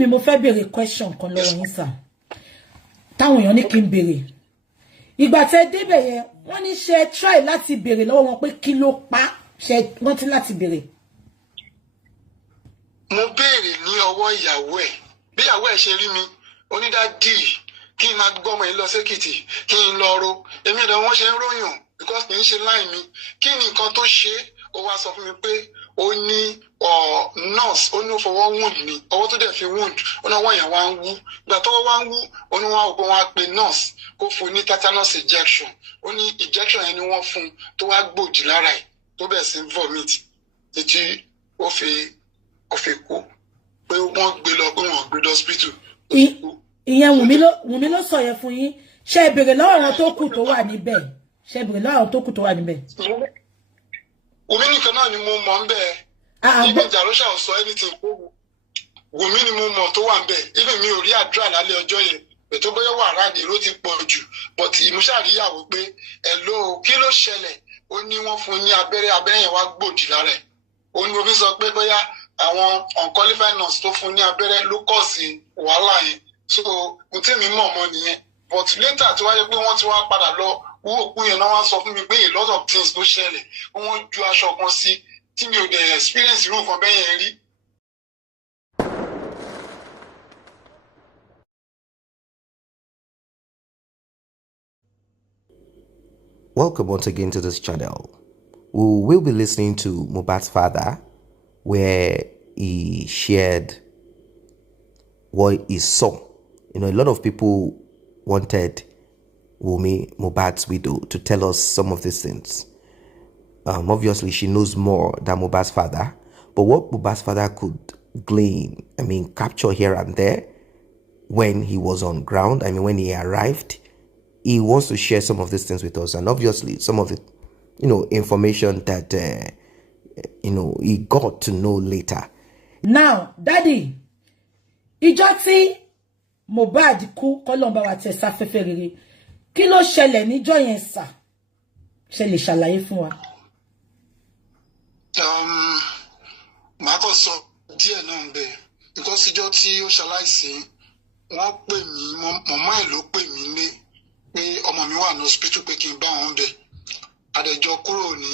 mi mo fẹ́ béèrè question kan lọ́wọ́ yín sir. Táwọn èèyàn ní kí n béèrè. Ìgbà tẹ́ débẹ̀ yẹn, wọ́n ní ṣe try láti béèrè lọ́wọ́ wọn pé kí ló pa, ṣe wọ́n ti láti béèrè. Mo béèrè ní ọwọ́ ìyàwó ẹ̀. Bí ìyàwó ẹ̀ ṣe rí mi, onídàádì kí n máa gbọ́mọ yìí lọ sékìtì, kí n lọ ro. Èmi ìdá wọn ṣe ń ròyàn because kì í ṣe láì mi. Kí ni nǹkan tó ṣe? Ó wá sọ fún mi pé ó ní nurse, ó ní ó fọwọ́ wound ni. Ọwọ́ tó dẹ̀ fi wound, ó náà wọ́n yẹn wá ń wú. Ìgbà tó wá ń wú, ó ní wọ́n á pe nurse kó fún ní tetanus injection. Ó ní injection yẹn ni wọ́n fún tó wá gbòdì lára ẹ̀ tó bẹ̀ sí vomit. Títí ó fi kú. Pé wọ́n gbé lọ pé wọ́n gbé lọ hospital. Ìyẹn Wùmí ló sọ yẹn fún yín. Ṣé ẹ béèrè lọ́wọ́ àwọn tó kù tó wà níbẹ̀? Ṣé ẹ béèrè lọ́wọ́ àwọn tó kù tó wà níbẹ̀? Wùmí nìkan náà ni mo mọ̀ ń bẹ̀. Ibi ìjàlóṣà ò sọ anything fún Wùmí ni mo mọ̀ tó wà ń bẹ̀. Ibi mi ò rí àdúrà lálẹ́ ọjọ́ yẹn. Ètò bóyá wà ráàdì èrò ti pọ̀ jù. But ìmúṣàríyàwó pé hello kí ló ṣẹlẹ̀? Ó ní wọ́n fún ní abẹ́rẹ́ yẹn wá gbòdì lára ẹ̀. Ó ní mo fi sọ pé bóyá àwọn unqualified nurse tó fún ní abẹ́rẹ́ ló kọ̀ sí wàhálà yẹn. So mo tẹ́ mi mọ̀ mọ́ nìyẹn. But later tí wáyé pé wọ́n ti wá padà lọ owó òkú yẹn náà wá sọ fún mi pé a lot of things ló ṣẹlẹ̀. Wọ́n ju aṣọ kan sí tí mi ò dẹ̀ experience irú nǹkan bẹ́ẹ̀ yẹn rí. Welcome once again to this channel. We will be listening to Mohbad's father, where he shared what he saw. You know, a lot of people wanted Wunmi, Mohbad's widow, to tell us some of these things. Obviously, she knows more than Mohbad's father, but what Mohbad's father could glean, capture here and there when he was on ground, when he arrived, he wants to share some of these things with us, and obviously some of the, information that, he got to know later. Now, Daddy, ìjọ́ Mohbad kú kọ́lọ́mbà wa tẹ̀ sáfẹ́fẹ́ rere. Kí ló ṣẹlẹ̀ níjọ́ yẹn sà? Ṣé lè ṣàlàyé fún wa? Màá kàn sọ díẹ̀ náà ń bẹ̀. Because ìjọ́ tí ó ṣaláìsí, wọ́n pè mí, màmá ẹ̀ ló pè mí lé pé ọmọ mi wà ní hospital pé kí n bá wọn bẹ̀. Adẹ̀jọ kúrò ní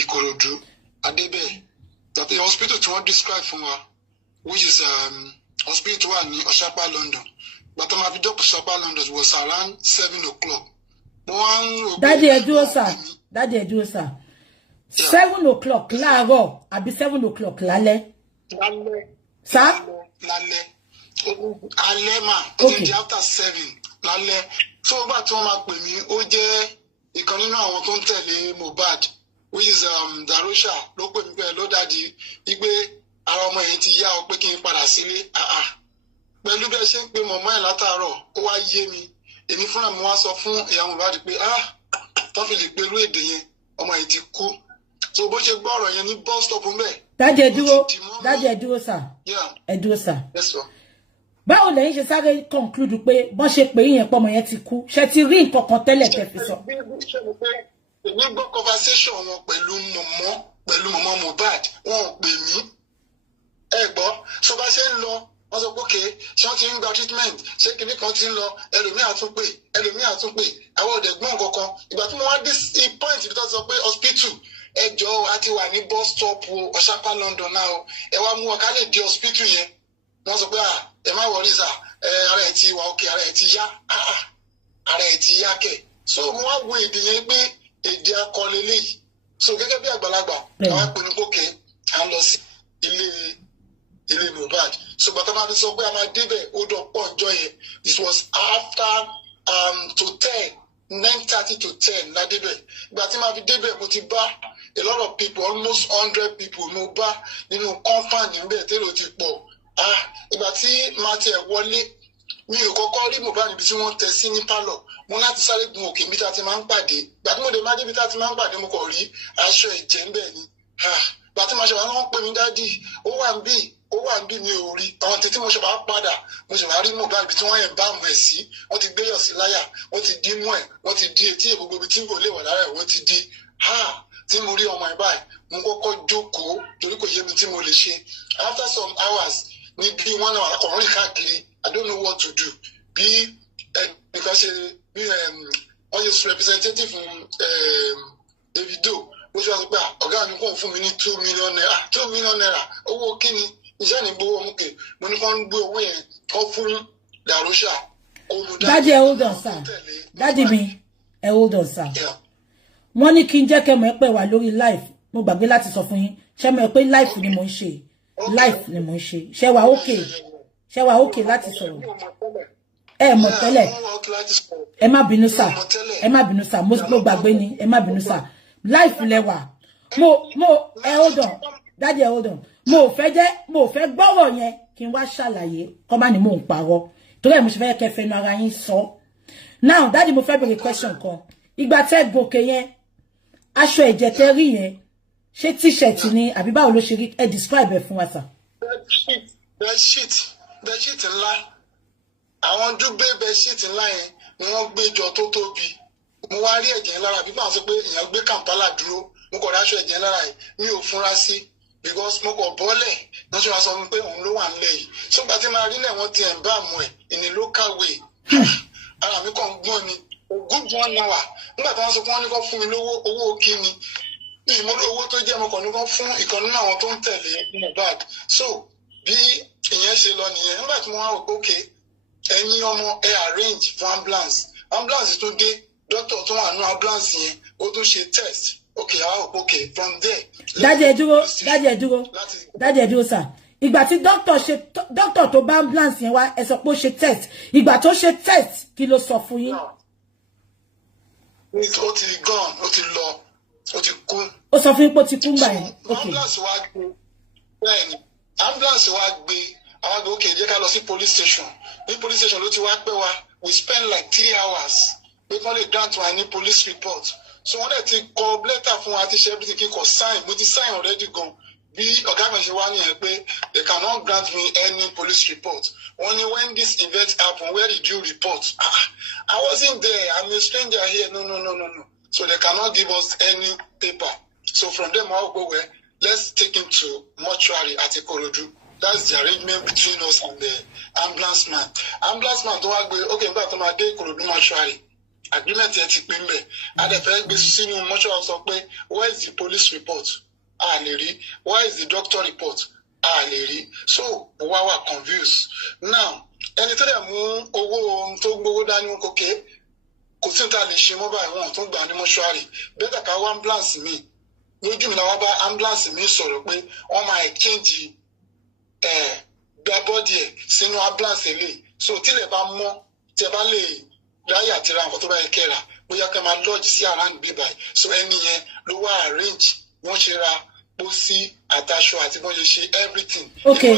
Ìkòròdú, Adébẹ̀. That the hospital tí wọ́n describe fún wa, which is hospital wà ní Ọ̀ṣápá, London. But my video Ọ̀ṣápá, London was around 7 o'clock. Daddy Edu sir. 7 o'clock láàárọ̀ àbí 7 o'clock lálẹ́? Sir? Alẹ́ mà, after 7 lálẹ́. So bá tí wọ́n máa pè mí, ó jẹ́ ìkan nínú àwọn tó ń tẹ̀lé Mohbad, which is Darosha, ló pè mí pé ló dádì igbe ara ọmọ yẹn ti yá ọ pé kí n padà sílé. Pẹ̀lú bí ẹ ṣe ń pe mọ̀mọ́ ẹ̀ látàárọ̀, ó wá yé mi. Èmi fúnra mi wá sọ fún ìyá Mohbad pé tó fi lè gbèrú èdè yẹn, ọmọ yẹn ti kú. So bó ṣe gbọ́ ọ̀rọ̀ yẹn ní bus stop ń bẹ̀. Daddy ẹ dúró sir. Ẹ dúró sir. Yes sir. Báwo lẹ́yìn ṣe sáré conclude pé bọ́n ṣe pé yẹn pọ́mọ yẹn ti kú? Ṣé ti rí nǹkan kan tẹ́lẹ̀ tẹ́ fi sọ? Èmi gbọ́ conversation wọn pẹ̀lú mọ̀mọ́ Mohbad, wọn ò pè mí. Ẹ gbọ́, so bá ṣe ń lọ, wọ́n sọ pé okay, ṣé wọ́n ti ń gba treatment, ṣé kìnní kan ti ń lọ, ẹlòmíì àtúnpè. Àwọn òde gbọ́n kankan. Ìgbà tí mo wá dé point ibi tó sọ pé hospital, ẹjọ́ a ti wà ní bus stop Ọ̀ṣápá, London náà o. Ẹ wá mú wa ká lè di hospital yẹn. Wọ́n sọ pé ẹ má wọrí sà, ara ẹ̀ ti wà òkè, ara ẹ̀ ti yá. Ara ẹ̀ ti yá kẹ̀. So mo wá wo èdè yẹn pé èdè akọlẹ̀ léyìí. So gẹ́gẹ́ bí àgbàlagbà, àwọn àpinnu kókè à ń lọ sí ilé Mohbad. So bàtà máa fi sọ pé a máa débẹ̀ ó dọ̀ pọ̀ ọjọ́ yẹn. It was after to 10, 9:30 to 10 la débẹ̀. Ìgbà tí máa fi débẹ̀ mo ti bá a lot of people, almost 100 people mo bá nínú compound níbẹ̀ tẹ́lẹ̀ ti pọ̀. Ìgbà tí máa tiẹ̀ wọlé, mi ò kọ́kọ́ rí Mohbad níbi tí wọ́n tẹ sí ní pálọ̀. Mo láti sáré gun òkè níbi tá a ti máa ń pàdé. Ìgbà tí mo dé máa débi tá a ti máa ń pàdé mo kàn rí aṣọ ẹ̀jẹ̀ ń bẹ̀ ni. Ìgbà tí mo ṣe wá wọ́n pè mí dádì, ó wà ń bí mi ò rí. Àwọn tètè mo ṣe wá padà, mo ṣe wá rí Mohbad ibi tí wọ́n yẹn bá mọ̀ ẹ̀ sí. Wọ́n ti gbé yọ̀ sí láyà, wọ́n ti dí mú ẹ̀, wọ́n ti dí etí gbogbo ibi tí kò lè wà lára ẹ̀, wọ́n ti dí. Tí mo rí ọmọ ẹ̀ báyìí, mo kọ́kọ́ jókòó torí kò yé mi tí mo lè ṣe. After some hours, ní bí wọ́n náà akọ̀rọ̀ rìn káàkiri I don't know what to do bí nǹkan ṣe bí wọ́n ṣe representative Davido bó ṣe wá sọ pé ọ̀gá mi kò fún mi ní 2 million naira 2 million naira owó kíni iṣẹ́ ní gbowó ọmọkè mo ní kàn ń gbé owó yẹn kọ́ fún Darosha. Daddy, hold on, sir. Daddy mi, hold on, sir. Wọ́n ní kí n jẹ́ kẹ́ mọ̀ pé wà lórí live. Mo gbàgbé láti sọ fún yín. Ṣé mọ̀ pé live ni mo ń ṣe. Live ni mo ń ṣe. Ṣé wà okay? Ṣé wà okay láti sọ̀rọ̀? Ẹ mọ̀ tẹ́lẹ̀. Ẹ má bínú sir. Ẹ má bínú sir. Mo gbàgbé ni. Ẹ má bínú sir. Live lẹ wà. Hold on. Daddy, hold on. Mo fẹ́ gbọ́rọ̀ yẹn kí n wá ṣàlàyé. Kọ́ bá ní mò ń parọ́. Torí ẹ mo ṣe fẹ́ kẹ́ fẹnu ara yín sọ. Now, Daddy, mo fẹ́ bèrè question kan. Ìgbà tẹ́ gòkè yẹn, aṣọ ẹ̀jẹ̀ tẹ́ rí yẹn, ṣé t-shirt ni àbí báwo ló ṣe rí? Ẹ describe ẹ fún wa sir. Bedsheet ńlá. Àwọn dúgbé bedsheet ńlá yẹn ni wọ́n gbé jọ tó tóbi. Mo wá rí ẹ̀jẹ̀ lára bí báwọn sọ pé èèyàn gbé Kampala dúró. Mo kọ̀ rí aṣọ ẹ̀jẹ̀ lára yìí. Mi ò fúnra sí. Because mo kọ̀ bọ́lẹ̀. Wọ́n ṣe wá sọ fún mi pé òun ló wà nílẹ̀ yìí. Ṣùgbọ́n tí máa rí náà wọ́n ti ẹ̀ ń bá àmú ẹ̀ in a local way. Ara mi kàn gbọ́n ni good 1 hour nígbà tí wọ́n sọ pé wọ́n ní kó fún mi lówó owó kíni ní ìmúlò owó tó jẹ́ ọmọkàn ní kó fún ìkan nínú àwọn tó ń tẹ̀lé Mohbad so bí ìyẹn ṣe lọ nìyẹn nígbà tí wọ́n wá wò ókè ẹ̀yin ọmọ ẹ arrange fún ambulance tó dé doctor tó wà nínú ambulance yẹn ó tún ṣe test okay from there. Daddy ẹ dúró sir. Ìgbà tí doctor tó bá ambulance yẹn wá ẹ sọ pé ó ṣe test. Ìgbà tó ṣe test kí ló sọ fún yín? Ó ti gone, ó ti lọ, ó ti kú. Ó sọ fún yín pé ó ti kú gbà yẹn. Ambulance wá gbé. Bẹ́ẹ̀ni, ambulance wá gbé. Àwọn àgbẹ̀ okay jẹ́ ká lọ sí police station. Ní police station ló ti wá pẹ́ wá. We spend like 3 hours. We only grant wa ní police report. So wọ́n dẹ̀ ti kọ letter fún wa ti ṣe everything kíkọ sign. Mo ti sign already gan. Bí ọ̀gá mi ṣe wá nìyẹn pé they cannot grant me any police report. Only when this event happened, where did you report? I wasn't there. I'm a stranger here. No. So they cannot give us any paper. So from them, I'll go where let's take him to mortuary at Ikorodu. That's the arrangement between us and the ambulance man. Ambulance man don't agree. Okay, but my day Ikorodu mortuary. Agreement yet to pay me. And if I be seen in mortuary, so where is the police report? Why is the doctor report? So we were confused. Now, anytime mú owó tó gbowó dání wọn kókè kò sí ta lè ṣe mọ́ báyìí wọn tó gbà ní mọ́ṣúárì bẹ́ẹ̀ ká wá ambulance mi lójú mi làwọn bá ambulance mi sọ̀rọ̀ pé wọ́n máa exchange body ẹ̀ sínú ambulance eléyìí so tílẹ̀ bá mọ́ tí ẹ bá lè ráyà àti ra nǹkan tó bá yẹ kẹ́ra bóyá kẹ́ máa lodge sí around bí báyìí so ẹni yẹn ló wá arrange wọ́n ṣe ra pósí àtàṣọ àti wọ́n ṣe ṣe everything. Okay,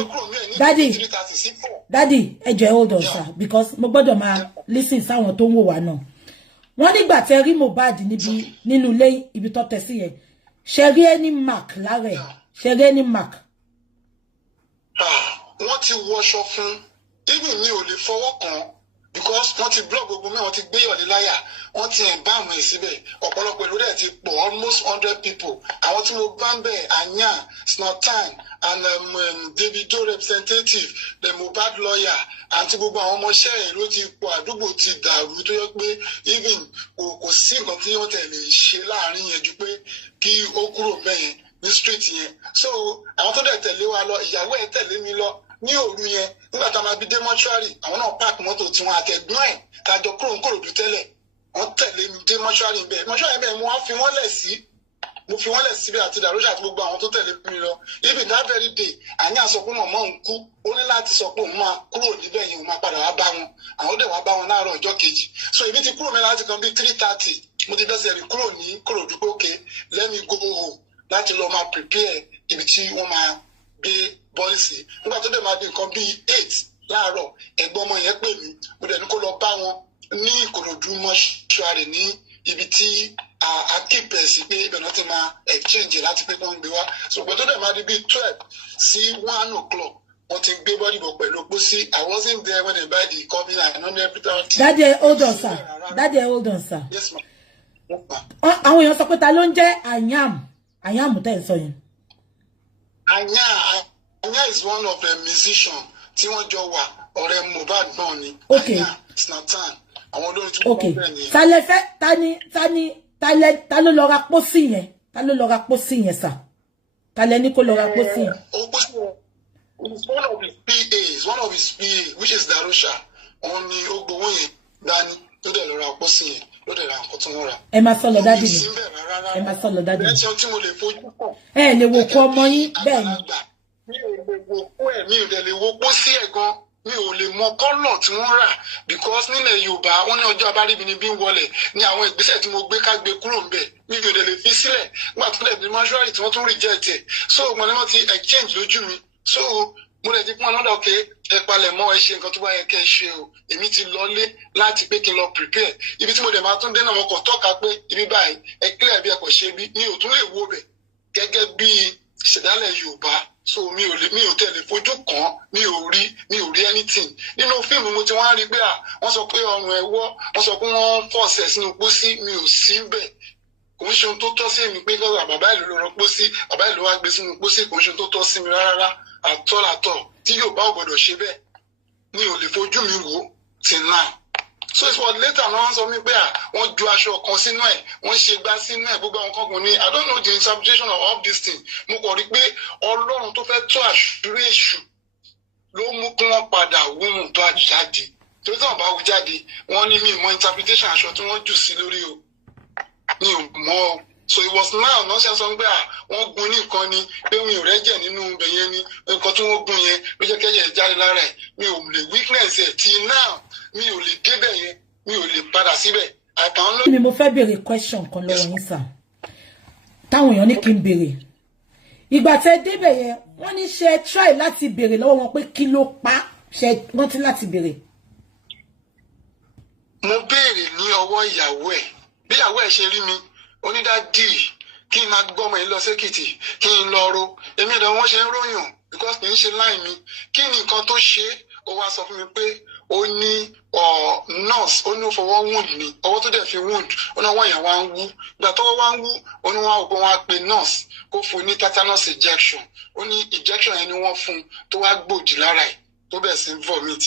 Daddy ẹ jọ̀ọ́ hold on sir because mo gbọ́dọ̀ máa listen sáwọn tó ń wò wá náà. Wọ́n nígbà tẹ́ rí Mohbad níbi nínú ilé ibi tó tẹ́ sí yẹn ṣe rí any mark lára ẹ̀ ṣe rí any mark. Wọ́n ti wọṣọ fún even mi ò lè fọwọ́ kàn because wọ́n ti block gbogbo mẹ́wọ́n ti gbé yọ̀lé láyà wọ́n ti ẹ̀ bá àwọn èsì bẹ́ẹ̀ ọ̀pọ̀lọpọ̀ ìlú rẹ̀ ti pọ̀ almost 100 people àwọn tí mo bá ń bẹ̀ Anya Snatan and Davido representative the Mohbad lawyer àti gbogbo àwọn ọmọọṣẹ́ ẹ̀ ló ti pọ̀ àdúgbò ti dàrú tó yẹ pé even kò sí nǹkan tí wọ́n tẹ̀lé ṣe láàrin yẹn ju pé kí ó kúrò bẹ́yẹn ní street yẹn so àwọn tó dẹ̀ tẹ̀lé wa lọ ìyàwó ẹ̀ tẹ̀lé mi lọ ní òru yẹn nígbà tá a máa bí dé mọ́ṣúárì àwọn náà páàkì mọ́tò tiwọn àtẹ̀gbọ́n ẹ̀ kájọ kúrò ń Kòròdú tẹ́lẹ̀ wọ́n tẹ̀lé mi dé mọ́ṣúárì bẹ́ẹ̀ mo wá fi wọ́n lẹ̀ síbẹ̀ àti Darosha àti gbogbo àwọn tó tẹ̀lé mi lọ even that very day àní àsọ pé mọ̀mọ́ òun kú ó ní láti sọ pé òun máa kúrò níbẹ̀ yẹn òun máa padà wá bá wọn àwọn dẹ̀ wá bá wọn láàárọ̀ ọjọ́ kejì so èmi ti kúrò mẹ́rin láti kan bí 3:30 mo ti fẹsẹ̀ rìn kúrò ní Kòròdú pé okay let me go home láti lọ máa prepare ibi tí wọ́n máa gbé bọ́ìsì nígbà tó dẹ̀ máa di nǹkan bíi 8 láàárọ̀ ẹ̀gbọ́n ọmọ yẹn pè mí mo dẹ̀ ní kó lọ bá wọn ní Ìkòròdú mọ́ṣúárì ní ibi tí akípẹ̀ sí pé ibẹ̀ náà ti máa exchange láti pé wọ́n ń gbé wá ṣùgbọ́n tó dẹ̀ máa di bíi 12 sí 1 o'clock wọ́n ti gbé bọ́dì bọ̀ pẹ̀lú pósí I wasn't there when they buy the coffee and non everything. Daddy hold on sir. Daddy hold on sir. Yes ma'am. Àwọn èèyàn sọ pé ta ló ń jẹ́ Anyam tẹ́ ẹ̀ sọ yẹn. Anya is one of the musicians tí wọ́n jọ wà ọ̀rẹ́ Mohbad náà ni. Okay. Anya Snatan àwọn olórin tí wọ́n Okay. bá bẹ̀rẹ̀ nìyẹn. Ta lẹ fẹ́ ta ló lọ ra pósí yẹn? Ta ló lọ ra pósí yẹn sà? Ta lẹ ní kó lọ ra pósí yẹn? It's one of his PAs, one of his PA, which is Darusha. Òun ni ó gbowó yẹn dání ló dẹ̀ lọ ra pósí yẹn ló dẹ̀ ra nǹkan tí wọ́n rà. Ẹ máa sọ lọ dádì mi. Ẹ máa sọ lọ dádì mi. Bẹ́ẹ̀ tí ohun tí mo lè fojú kàn. Ẹ lè wo kó ọmọ yín bẹ́ẹ̀ ni. Mi ò lè wo kó ẹ̀, mi ò dẹ̀ lè wo pósí ẹ̀ gan. Mi ò lè mọ kọ́lọ̀ tí wọ́n rà because nílẹ̀ Yorùbá wọ́n ní ọjọ́ abárìbìnrin bí ń wọlé ní àwọn ìgbésẹ̀ tí mo gbé ká gbé kúrò ń bẹ̀ mi ò dẹ̀ lè fi sílẹ̀ nígbà tó dẹ̀ bí mọ́ṣúárì tí wọ́n tún reject ẹ̀ so mo ní wọ́n ti exchange lójú mi so mo lè ti pọ́n lọ́dọ̀ pé ẹ palẹ̀ mọ́ ẹ ṣe nǹkan tó bá yẹ kẹ́ ẹ ṣe o èmi ti lọlé láti pé kí n lọ prepare ibi tí mo dẹ̀ máa tún dé náà mo kàn tọ́ka pé ibi báyìí ẹ clear bí ẹ kò ṣe bí mi ò tún lè wo bẹ̀ gẹ́gẹ́ bí ìṣẹ̀dálẹ̀ Yorùbá so mi ò tẹ̀lé fojú kàn mi ò rí anything nínú fíìmù mo ti wá rí pé wọ́n sọ pé ọrùn ẹ̀ wọ́ wọ́n sọ pé wọ́n fọ̀ọ̀sẹ̀ sínú pósí mi ò sí bẹ̀ kò ń ṣe ohun tó tọ́ sí mi pé lọ́wọ́ bàbá ìlú ló rán pósí bàbá ìlú wá gbé sínú pósí kò ń ṣe ohun tó tọ́ sí mi rárá àtọ́ tí Yorùbá ò gbọdọ̀ ṣe bẹ́ẹ̀ mi ò lè fojú mi wò till now so it was later náà wọ́n sọ mí pé wọ́n ju aṣọ kan sínú ẹ̀ wọ́n ṣe gbá sínú ẹ̀ gbogbo àwọn kan ní I don't know the interpretation of all this thing mo kàn rí pé Ọlọ́run tó fẹ́ tó àṣírí èṣù ló mú kí wọ́n padà wúmù tó àjáde torí tí wọ́n bá wú jáde wọ́n ní mi mọ interpretation aṣọ tí wọ́n jù sí lórí o mi ò mọ̀ o so it was now náà ṣe sọ pé wọ́n gun ní nǹkan ni pé mi ò rẹ́jẹ̀ nínú ibẹ̀ yẹn ni nǹkan tí wọ́n gun yẹn ló jẹ́ kẹ́yẹ̀ jáde lára ẹ̀ mi ò lè weakness ẹ̀ till now mi ò lè débẹ̀ yẹn mi ò lè padà síbẹ̀ àtàwọn ló. Mo fẹ́ béèrè question kan lọ́wọ́ yín sà táwọn èèyàn ní kí n béèrè ìgbà tẹ́ débẹ̀ yẹn wọ́n ní ṣe try láti béèrè lọ́wọ́ wọn pé kí ló pa ṣe rántí láti béèrè. mo béèrè ní ọwọ́ ìyàwó ẹ̀ bí ìyàwó ẹ̀ ṣe rí mi onídàádì kí n máa gbọ́mọ yìí lọ sékìtì kí n lọ ro èmi ìdánwò wọn ṣe ń ròyàn because kì í ṣe láì mi kí ni nǹkan tó ṣe ó wá sọ fún mi pé ó ní nurse ó ní ó fọwọ́ wound ni ọwọ́ tó dẹ̀ fi wound ó ní ọwọ́ yẹn wá ń wú ìgbà tọ́wọ́ wá ń wú ó ní wọn ò wá pe nurse kó fún un ní tetanus injection ó ní injection yẹn ni wọ́n fún un tó wá gbòdì lára ẹ̀ tó bẹ̀ sí vomit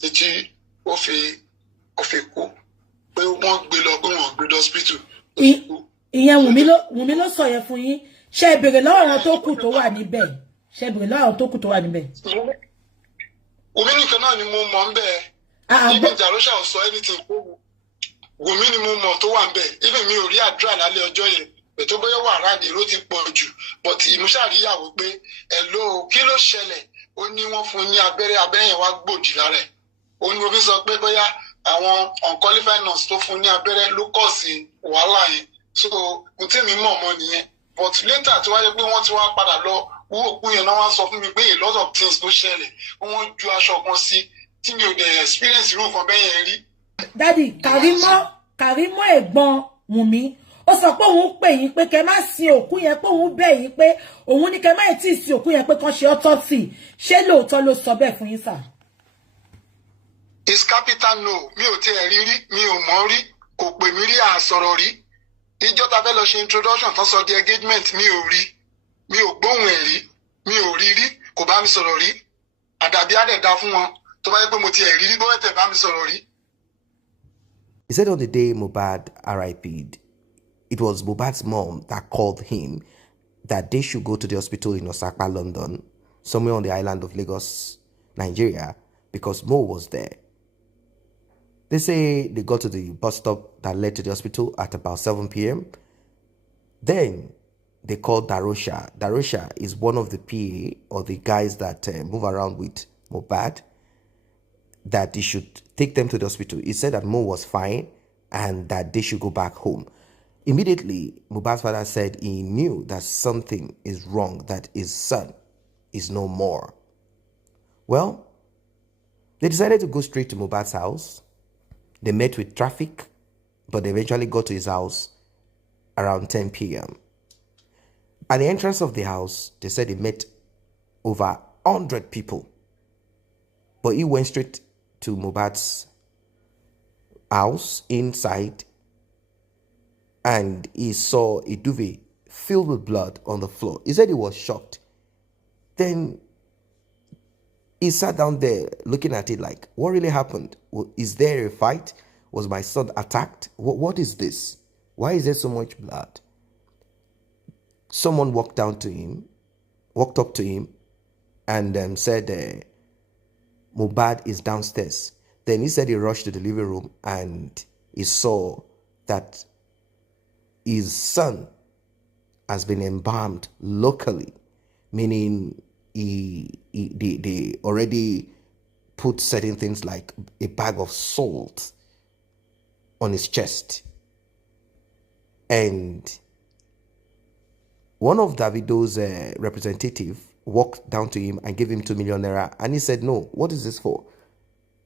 títí ó fi kú pé wọ́n gbé lọ pé wọ́n gbé lọ hospital. Ìyẹn Wùmí ló sọ yẹn fún yín ṣe béèrè lọ́wọ́ àwọn tó kù tó wà níbẹ̀ ṣe béèrè lọ́wọ́ àwọn tó kù tó wà níbẹ̀. Wùmí nìkan náà ni mo mọ̀ ń bẹ̀ ibi Darusha ò sọ anything fún Wùmí ni mo mọ̀ tó wà ń bẹ̀ ibi mi ò rí àdúrà lálẹ́ ọjọ́ yẹn ètò bóyá wà ráàdì ló ti pọ̀ jù but ìmúṣàríyàwó pé hello kí ló ṣẹlẹ̀ ó ní wọ́n fún ní abẹ́rẹ́ yẹn wá gbòdì lára ẹ̀ ó ní mo fi sọ pé bóyá àwọn unqualified nurse tó fún ní abẹ́rẹ́ ló kọ̀ sí wàhálà yẹn so mo tẹ́mi mọ̀ mọ́ nìyẹn but later tí wáyé pé wọ́n ti wá padà lọ wú òkú yẹn náà wá sọ fún mi pé a lot of things ló ṣẹlẹ̀ wọ́n ju aṣọ kan sí tí mi ò dẹ̀ experience irú nǹkan bẹ́ẹ̀ yẹn rí. Dádì Kàrímọ́ ẹ̀gbọ́n Wùmí ó sọ pé òun pè yín pé kẹ́ má sin òkú yẹn pé òun bẹ̀ yín pé òun ní kẹ́ má tí ì sin òkú yẹn pé kàn ṣe autopsy ṣé lóòótọ́ ló sọ bẹ́ẹ̀ fún yín sà. Is capital no mi ò tiẹ̀ rí mi ò mọ̀ rí kò pè mí rí àsọ̀rọ̀ rí ìjọ ta fẹ́ lọ ṣe introduction tó sọ di engagement mi ò rí mi ò gbóhùn ẹ̀ rí mi ò rí kò bá mi sọ̀rọ̀ rí àdàbí àdẹ̀dá fún wọn tó bá yẹ pé mo tiẹ̀ rí bó tẹ̀ bá mi sọ̀rọ̀ rí. He said on the day Mohbad RIP'd, it was Mohbad's mom that called him that they should go to the hospital in Osaka, London, somewhere on the island of Lagos, Nigeria, because Mo was there. They say they got to the bus stop that led to the hospital at about 7 p.m. Then they called Darusha. Darusha is one of the PA or the guys that move around with Mohbad, that they should take them to the hospital. He said that Mo was fine and that they should go back home. Immediately, Mohbad's father said he knew that something is wrong, that his son is no more. Well, they decided to go straight to Mohbad's house. They met with traffic, but they eventually got to his house around 10 p.m. At the entrance of the house, they said they met over 100 people. But he went straight to Mohbad's house inside, and he saw a duvet filled with blood on the floor. He said he was shocked. Then He sat down there looking at it like, what really happened? Is there a fight? Was my son attacked? What is this? Why is there so much blood? Someone walked up to him and said, Mohbad is downstairs. Then he said he rushed to the living room and he saw that his son has been embalmed locally, meaning they already put certain things like a bag of salt on his chest. And one of Davido's representative walked down to him and gave him 2 million naira. And he said, no, what is this for?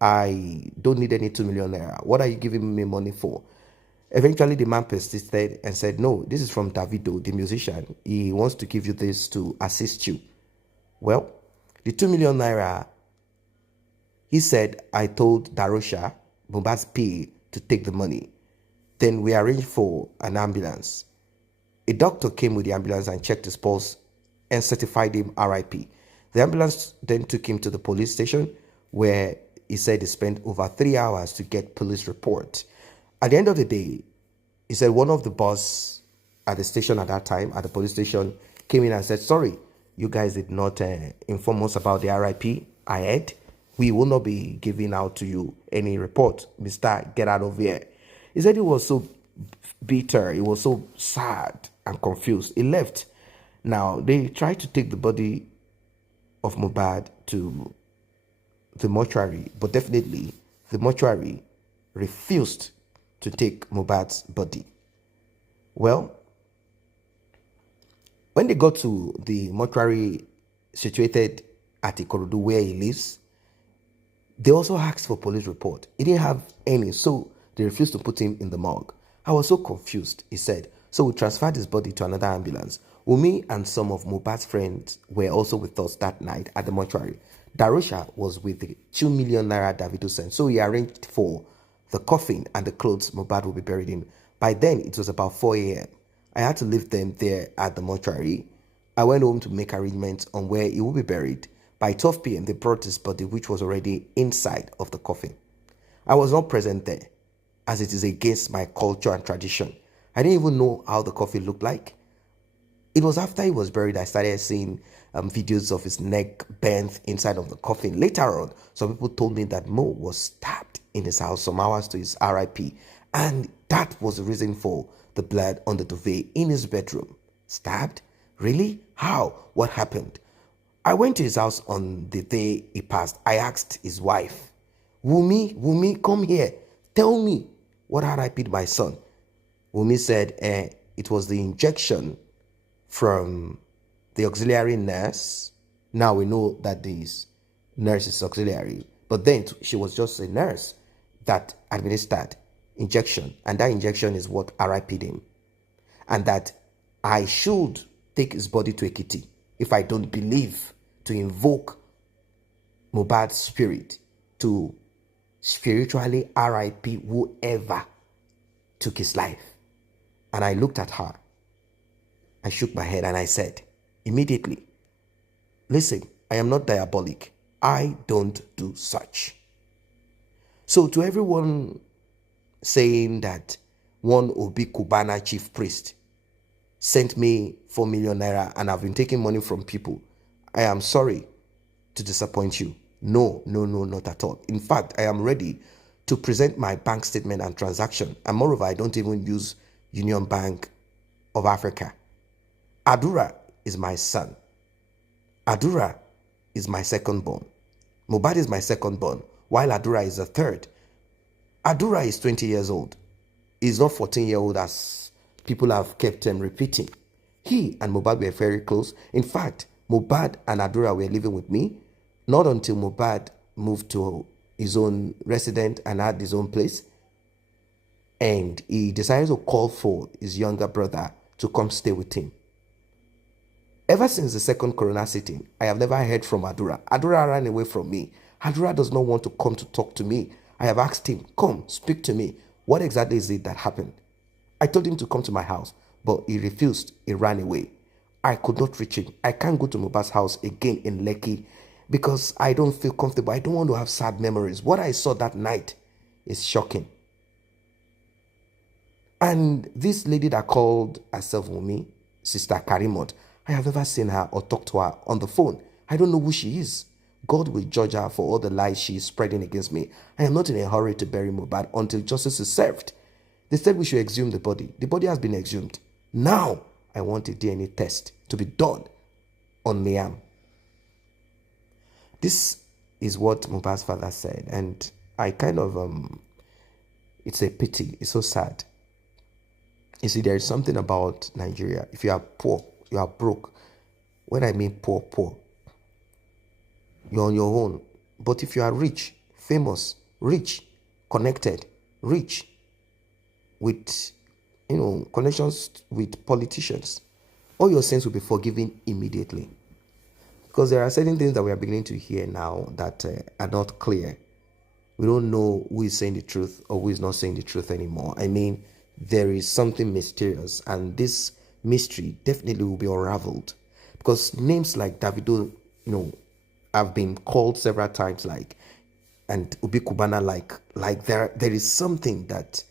I don't need any 2 million naira. What are you giving me money for? Eventually, the man persisted and said, no, this is from Davido, the musician. He wants to give you this to assist you. Well, the 2 million naira, he said, I told Darosha, Mohbad's PA, to take the money. Then we arranged for an ambulance. A doctor came with the ambulance and checked his pulse and certified him RIP. The ambulance then took him to the police station where he said he spent over 3 hours to get police report. At the end of the day, he said one of the boss at the station at that time, at the police station, came in and said, sorry, you guys did not inform us about the RIP ahead. We will not be giving out to you any report. Mr. Get out of here. He said he was so bitter. He was so sad and confused. He left. Now, they tried to take the body of Mohbad to the mortuary, but definitely the mortuary refused to take Mohbad's body. Well, when they got to the mortuary situated at Ikorodu where he lives, they also asked for police report. He didn't have any, so they refused to put him in the morgue. I was so confused, he said. So we transferred his body to another ambulance. Wunmi and some of Mohbad's friends were also with us that night at the mortuary. Darosha was with the 2 million naira Davido sent, so he arranged for the coffin and the clothes Mohbad will be buried in. By then, it was about 4 a.m. I had to leave them there at the mortuary. I went home to make arrangements on where he will be buried. By 12 p.m., they brought his body, which was already inside of the coffin. I was not present there, as it is against my culture and tradition. I didn't even know how the coffin looked like. It was after he was buried I started seeing videos of his neck bent inside of the coffin. Later on, some people told me that Mo was stabbed in his house some hours to his RIP, and that was the reason for the blood on the duvet in his bedroom. Stabbed? Really? How? What happened? I went to his house on the day he passed. I asked his wife, Wunmi, come here. Tell me what RIP'd my son. Wunmi said it was the injection from the auxiliary nurse. Now we know that this nurse is auxiliary, but then she was just a nurse that administered injection, and that injection is what RIP'd him. And that I should take his body to Ekiti if I don't believe, to invoke Mohbad's spirit to spiritually RIP whoever took his life. And I looked at her. I shook my head and I said, immediately, listen, I am not diabolic. I don't do such. So to everyone saying that one Obi Kubana chief priest sent me 4 million naira and I've been taking money from people, I am sorry to disappoint you. No, not at all. In fact, I am ready to present my bank statement and transaction. And moreover, I don't even use Union Bank of Africa. Adura is my son. Adura is my second born. Mohbad is my second born, while Adura is the third. Adura is 20 years old. He's not 14-year-old as people have kept repeating. He and Mohbad were very close. In fact, Mohbad and Adura were living with me, not until Mohbad moved to his own residence and had his own place. And he decided to call for his younger brother to come stay with him. Ever since the second corona sitting, I have never heard from Adura. Adura ran away from me. Adura does not want to come to talk to me. I have asked him, come, speak to me. What exactly is it that happened? I told him to come to my house, but he refused. He ran away. I could not reach him. I can't go to Mohbad's house again in Lekki. because I don't feel comfortable. I don't want to have sad memories. What I saw that night is shocking. And this lady that called herself Wunmi, Sister Karimot, I have never seen her or talked to her on the phone. I don't know who she is. God will judge her for all the lies she is spreading against me. I am not in a hurry to bury Mohbad until justice is served. They said we should exhume the body. The body has been exhumed. Now, I want a DNA test to be done on Liam. This is what Mohbad's father said, and I kind of, it's a pity. It's so sad. You see, there is something about Nigeria. If you are poor, you are broke. When I mean poor, you're on your own. But if you are rich, famous, rich, connected, rich, with, connections with politicians, all your sins will be forgiven immediately. Because there are certain things that we are beginning to hear now that are not clear. We don't know who is saying the truth or who is not saying the truth anymore. I mean, there is something mysterious, and this mystery definitely will be unraveled. Because names like Davido, have been called several times, and Obi Kubana, like there is something that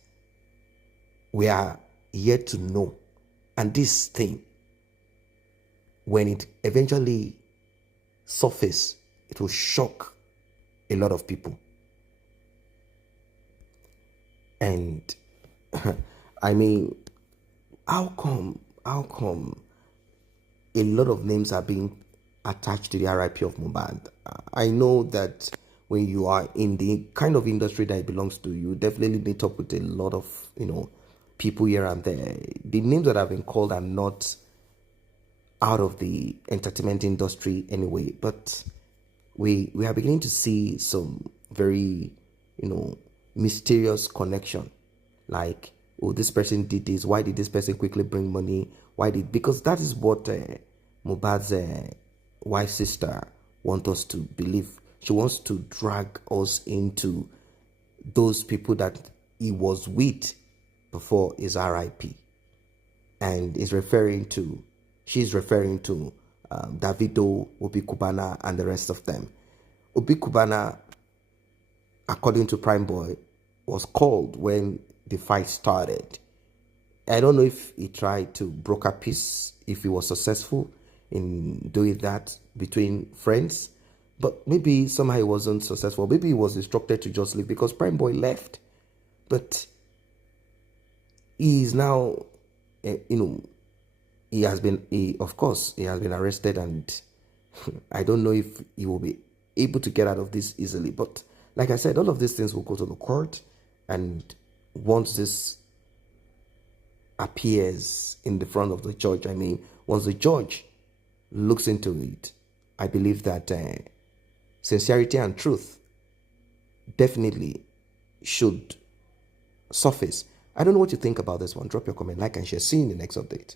we are yet to know. And this thing, when it eventually surfaces, it will shock a lot of people. And I mean, how come a lot of names are being attached to the RIP of Mohbad? I know that when you are in the kind of industry that it belongs to, you definitely meet up with a lot of, people here and there. The names that have been called are not out of the entertainment industry anyway, but we are beginning to see some very, mysterious connection. Like, oh, this person did this. Why did this person quickly bring money? Because that is what Mohbad's wife's sister wants us to believe. She wants to drag us into those people that he was with before his RIP. And she's referring to Davido, Obi Kubana, and the rest of them. Obi Kubana, according to Prime Boy, was called when the fight started. I don't know if he tried to broker peace, if he was successful in doing that between friends, but maybe somehow he wasn't successful. Maybe he was instructed to just leave because Prime Boy left. But he is now, he has been arrested, and I don't know if he will be able to get out of this easily. But like I said, all of these things will go to the court, and once this appears in the front of the judge, once the judge looks into it, I believe that sincerity and truth definitely should surface. I don't know what you think about this one. Drop your comment, like, and share. See you in the next update.